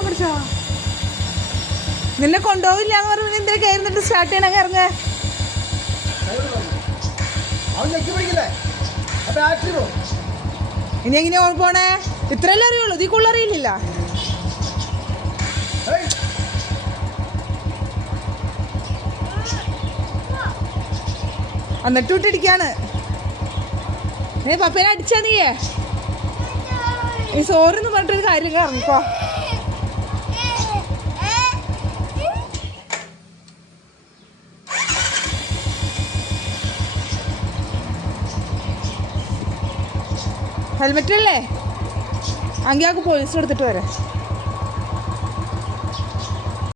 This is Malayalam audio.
പിടിച്ചോ നിന്നെ കൊണ്ടുപോകില്ല എന്ന് പറഞ്ഞ എന്തിനാ കയറുന്നിട്ട് സ്റ്റാർട്ട് ചെയ്യണമെങ്കിൽ ഇറങ്ങ ഇനി എങ്ങനെ പോണേ ഇത്രയല്ലേ അറിയുള്ളൂ ഇതിൽ കൂടുതൽ അറിയില്ല എന്നിട്ട് വിട്ടിടിക്കാണ് പപ്പേനെ അടിച്ചാ നീയേ ഈ സോറെന്ന് പറഞ്ഞിട്ടൊരു കാര്യം ഇറങ്ങിക്കോ ഹെൽമെറ്റ് അല്ലേ അങ്കിയാൾക്ക് പോലീസ് എടുത്തിട്ട് വരാം